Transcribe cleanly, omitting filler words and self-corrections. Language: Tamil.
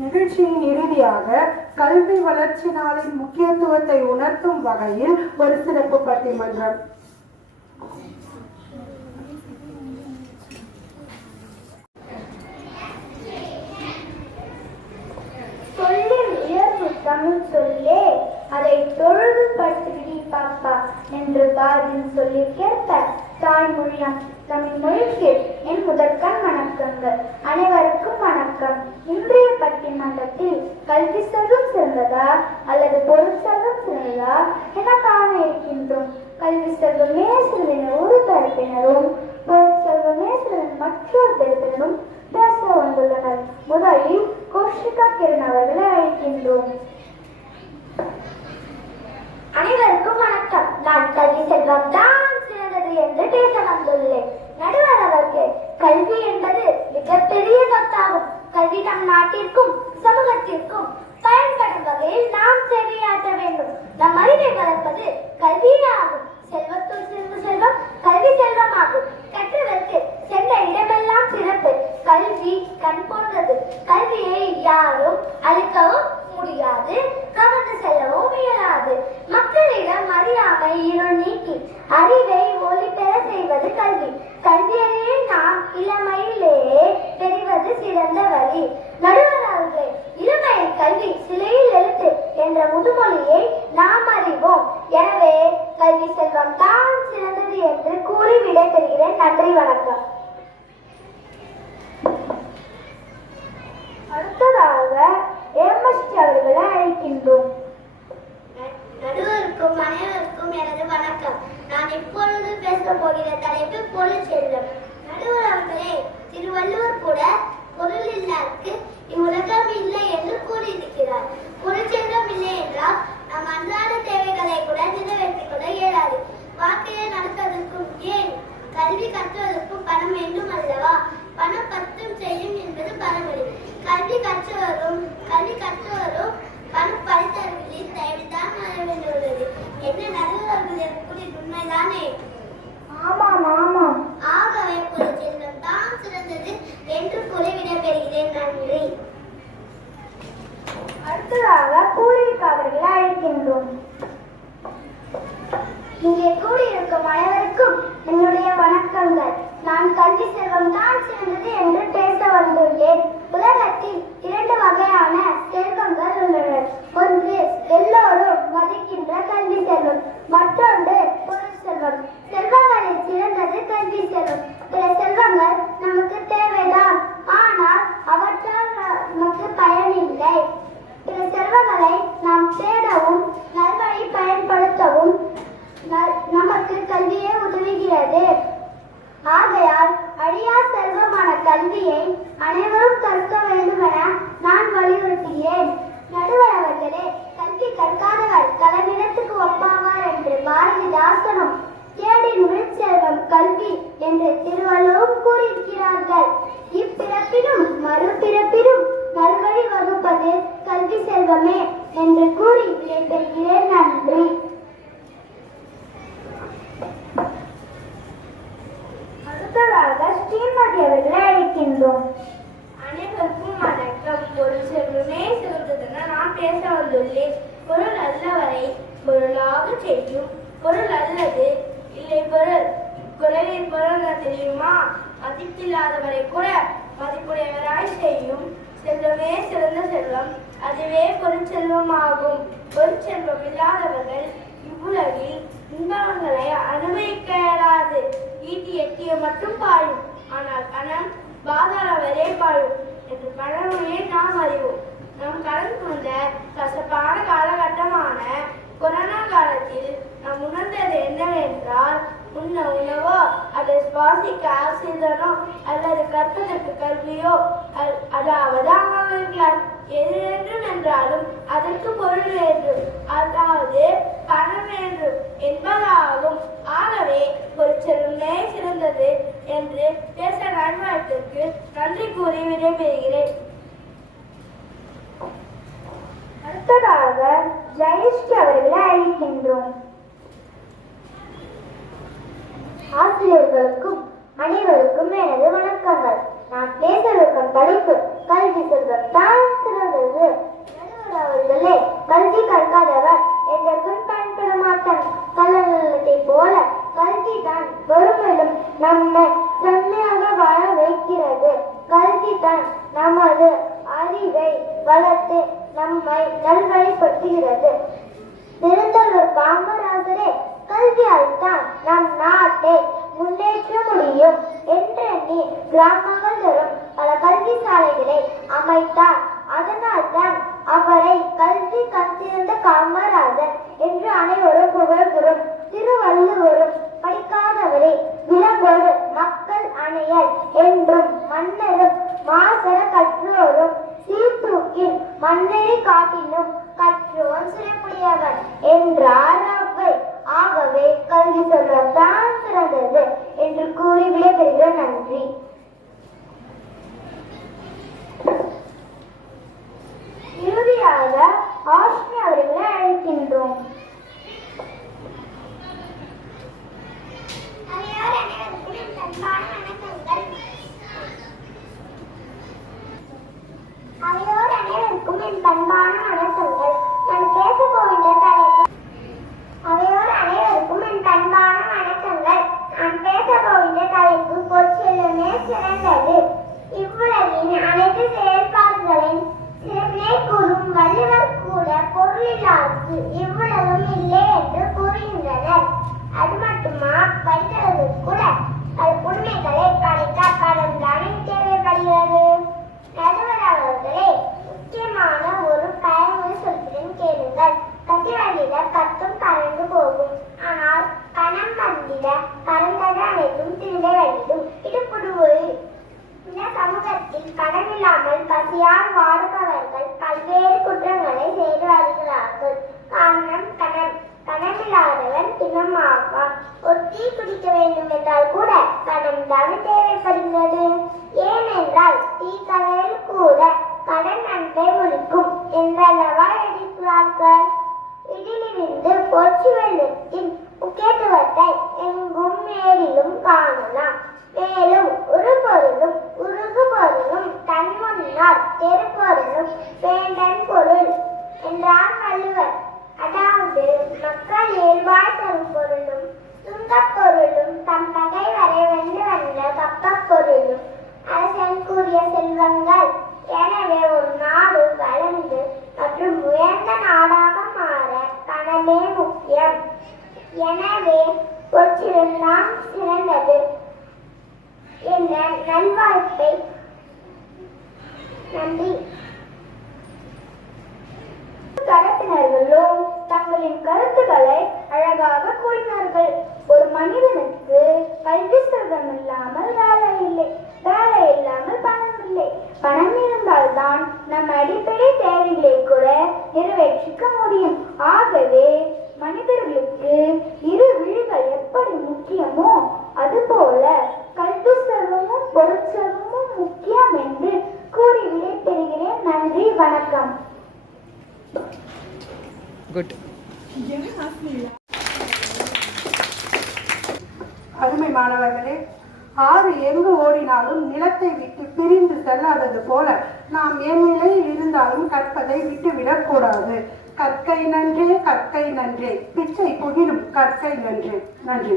நிகழ்ச்சியின் இறுதியாக கல்வி வளர்ச்சி நாளின் முக்கியத்துவத்தை உணர்த்தும் வகையில் ஒரு சிறப்பு பட்டிமன்றம். சொல்லில் உயர்வு தமிழ் சொல்லே, அதை தொழுது பற்றி பாப்பா என்று பாரதியின் சொல்லி கேட்ட தாய்மொழியாம் தமிழ் மொழிக்கு என் முதற்கண் வணக்கங்கள். அனைவருக்கும் வணக்கம். இன்றைய பட்டிமன்றத்தில் கல்வி செல்வம் சிறந்ததா அல்லது பொருள் செல்வம் சிறந்ததா என காண இருக்கின்றோம். கல்வி செல்வமே சிறந்த ஒரு தரப்பினரும் பொருள் செல்வமே சிறந்த மற்றொரு தரப்பினரும் பேச வந்துள்ளனர். முதலில் கோஷிகா கிரண் அவர்களை அழைக்கின்றோம். அனைவருக்கும் வணக்கம். நான் கல்வி செல்வம் தான் சிறந்தது என்று பேச வந்துள்ளேன். நடுவர் அவர்கள், கல்வி என்பது மிகப்பெரிய சொத்தாகும். கல்வி நம் நாட்டிற்கும் சமூகத்திற்கும் பயன்படும் வகையில் நாம் சேவையாற்ற வேண்டும். நம் அறிவை வளர்ப்பது கல்வியே ஆகும். செல்வத்துள் சிறந்த செல்வம் கல்வி செல்வமாகும். கற்றவருக்கு சென்ற இடமெல்லாம் சிறப்பு. கல்வி கண் போன்றது. கல்வியை யாரும் அழிக்கவும் முடியாது, கவர்ந்து செல்லவும் இயலாது. மக்களிடம் அறியாமை இருள் நீக்கி அறிவை ஒளி பெற செய்வது கல்வி. கல்வியையே நாம் இளமையிலேயே தெரிவது சிறந்த வழி. நடுவர் அவர்களே, இளமையில் கல்வி சிலையில் எழுத்து என்ற முதுமொழியை நாம் அறிவோம். எனவே கல்வி செல்வம் தான் சிறந்தது என்று கூறி விடைபெறுகிறேன். நன்றி, வணக்கம். அடுத்ததாக எம்எஸ்டி அவர்களை அழைக்கின்றோம். நடுவருக்கும் அனைவருக்கும் எனது வணக்கம். நான் இப்பொழுது பேச போகிற தலைப்பு பொருள் செல்வம். நடுவர் அவர்களே, திருவள்ளுவர் கூட பொருள் இல்லாருக்கு இவ்வுலகம் இல்லை என்று கூறியிருக்கிறார். பொருள் செல்வம் இல்லை என்றால் நம் அன்றாட தேவைகளை கூட நிறைவேற்றிக் கொள்ள இயலாது. வாழ்க்கையை நடத்துவதற்கும் ஏன் கல்வி கற்றுவதற்கும் பணம் வேண்டும் அல்லவா? பணம் பத்தும் செய்யும் என்பது பழமொழி. கல்வி கற்றவரும் பணம் படித்தவர்களின் தயவுதான் வர வேண்டியுள்ளது. என்ன நடுவர்கள் கூறிய உண்மைதானே? ஆமாம் ஆமாம். ஆகவே பொருள் செல்வம் தான் சிறந்தது என்று கூறி விடைபெறுகிறேன். நன்றி. அடுத்ததாக பூர்விகா அவர்களை அழைக்கின்றோம். இங்கே கூடியிருக்கும் அனைவருக்கும் என்னுடைய வணக்கங்கள். நான் கல்வி செல்வம் தான் சிறந்தது என்று பேச வந்துள்ளேன். உலகத்தில் இரண்டு வகையான செல்வங்கள் உள்ளன. ஒன்று எல்லோரும் மதிக்கின்ற கல்வி செல்வம், மற்றொன்று பொருள் செல்வம். செல்வங்களில் சிறந்தது கல்வி செல்வம். பிற செல்வங்கள் நமக்கு தேவைதான், ஆனால் அவற்றால் நமக்கு பயனில்லை. பிற செல்வங்களை நாம் தேடவும் நல்வழி பயன்படுத்தவும் நமக்கு கல்வியே உதவுகிறது. ஆகையால் அழியா செல்வமான கல்வியை அனைவரும் கற்க வேண்டும் என நான் வலியுறுத்துகிறேன். நடுவர் அவர்களே, கல்வி கற்காதவர் களமிடத்துக்கு ஒப்பாவார் என்று பாரதிதாசனும் கேடின் விழுச்செல்வம் கல்வி என்று திருவள்ளுவரும் கூறியிருக்கிறார்கள். இப்பிறப்பிலும் மறுபிறப்பிலும் நல்வழி வகுப்பது கல்வி செல்வமே என்று கூறி விடைபெறுகிறேன். நன்றி. அடுத்ததாக ஸ்ரீமதி அவர்களை அழைக்கின்றோம். அனைவருக்கும் வணக்கம். பொருள் செல்வமே சிறந்ததென நான் பேச வந்துள்ளேன். பொருள் அல்லவரை பொருளாக செய்யும். பொருள் அல்லது இல்லை பொருள். குரலின் பொருள் தெரியுமா? மதிப்பில்லாதவரை கூட மதிப்புடையவராய் செய்யும் செல்வமே சிறந்த செல்வம். அதுவே பொருள் செல்வமாகும். பொருள் செல்வம் இல்லாதவர்கள் இவ்வுலகில் இன்பங்களை அனுபவிக்க இயலாது. ஈட்டி எட்டிய மட்டும் பாயும், ஆனால் பணம் பாதாளம் வரை பாயும் என்று பழமொழியை நாம் அறிவோம். நாம் கடந்து வந்த கசப்பான காலகட்டமான கொரோனா காலத்தில் நாம் உணர்ந்தது என்னவென்றால், உண்ண உணவோ அதை சுவாசிக்க ஆக்சிஜனோ அல்லது கற்பதற்கு கல்வியோ, அதாவது அவர்கள் எது வேண்டும் என்றாலும் அதற்கு பொருள் வேண்டும், அதாவது பணம் வேண்டும் என்பதாகும். ஆகவே பொருள் செல்வமே சிறந்தது என்று பேச நண்பர்களுக்கு நன்றி கூறி விடைபெறுகிறேன். அடுத்ததாக ஜெயஸ்ரீ அவர்களை அழைக்கின்றோம். ஆசிரியர்களுக்கும் அனைவருக்கும் எனது வணக்கங்கள். நான் பேசவிருக்கும் தலைப்பு கல்வி செல்வம் தான் சிறந்தது. நமது அறிவை வளர்த்து நம்மை நல்வழிப்படுத்துகிறது. பெருந்தலைவர் காமராஜரே கல்வியால் தான் நம் நாட்டை முன்னேற்ற முடியும் என்றெண்ணி கிராமங்கள் தோறும் பல கல்வி சாலைகளை அமைத்தார். அதனால் தான் அவரை கல்வி கற்றிருந்த காமராஜர் என்று அனைவரும் புகழ்கிறோம். திருவள்ளுவரும் படிக்காதவரை விலங்கோடு மக்கள் அணையல் என்றும் மன்னரும் மாசர கற்றோரும் சீர்தூக்கில் மன்னரை காட்டிலும் கற்றோன் சிறப்புடையவர் என்றார் அவ்வை. ஆகவே கல்வி செல்வம்தான் சிறந்தது என்று கூறி விடைபெறுகிற. நன்றி. இறுதியாக ஆஷ்மி அவர்களை அழைக்கின்றோம். அவையோர் அனைவருக்கும் என் பண்பான வணக்கங்கள். நான் பேச போகின்ற தலைப்பு பொற்செல்வமே சிறந்தது. இவ்வுலகின் அனைத்து செயல்பாடுகளின் சிறப்பினை கூறும் வள்ளுவர் கூட பொருளில்லாது இவ்வுலகம் இல்லை என்று கூறுகின்றனர். அது மட்டுமா, படித்தவர்கள் கூட உண்மைகளை படிக்க படம் தானே தேவைப்படுகிறது. நடுவர் அவர்களே, முக்கியமான ஒரு பயனுள்ள சொல்கிறேன் கேளுங்கள். கசிவண்டிட கத்தும் கரண்டு போகும், ஆனால் கணம் வந்திட கரண்டது அனைத்தும் திருட வேண்டும். இடுப்புடுவோய் இந்த சமூகத்தில் கடனில்லாமல் பசியால் வாடுபவர்கள் பல்வேறு குற்றங்களை செய்து வருகிறார்கள். காரணம் கணமில்லாதவன் பிணமாவான். ஒரு டீ குடிக்க வேண்டும் என்றால் கூட கடன் தான் தேவைப்படுகிறது. ஏனென்றால் டீ கடையில் கூட கடன் நன்மை முடிக்கும் என்றல்லவா எடுக்கிறார்கள். இதிலிருந்து பொற்சி வெள்ளத்தின் முக்கியத்துவத்தை எங்கும் மேலிலும் காணலாம். மேலும் ஒரு பொருளும் உருகு பொருளும் தன் முன்னால் தெரு பொருளும் வேண்டன் பொருள் என்றார் வள்ளுவர். அதாவது மக்கள் இயல்பாய் தரும் பொருளும் சுங்கப் பொருளும் தம் பகை வரை வென்று வந்த கப்பப் பொருளும் அரசன் கூறிய செல்வங்கள். எனவே ஒரு நாடு வளர்ந்து மற்றும் உயர்ந்த நாடாக மாற பணமே முக்கியம். எனவே பொற்சிறந்தான் சிறந்தது என்ற நல்வாழ்ப்பை நன்றி. தரப்பினர்களும் தங்களின் கருத்துக்களை அழகாக கூறினார்கள். ஒரு மனிதனுக்கு கல்வி செல்வம் இல்லாமல் வேலை இல்லை, வேலை இல்லாமல் பணம் இல்லை, பணம் இருந்தால்தான் நம் அடிப்படை தேவைகளை கூட நிறைவேற்றிக்க முடியும். ஆகவே மனிதர்களுக்கு இரு விழிகள் எப்படி முக்கியமோ அதுபோல கல்வி செல்வமும் பொருட்செல்வமும் முக்கியம் என்று கூறி விடைபெறுகிறேன். நன்றி, வணக்கம். அருமை மாணவர்களே, ஆறு எங்கு ஓடினாலும் நிலத்தை விட்டு பிரிந்து செல்லாதது போல நாம் என் நிலையில் இருந்தாலும் கற்பதை விட்டுவிடக் கூடாது. கற்கை நன்றே, கற்கை நன்றே, பிச்சை புகிலும் கற்கை நன்றே. நன்றி.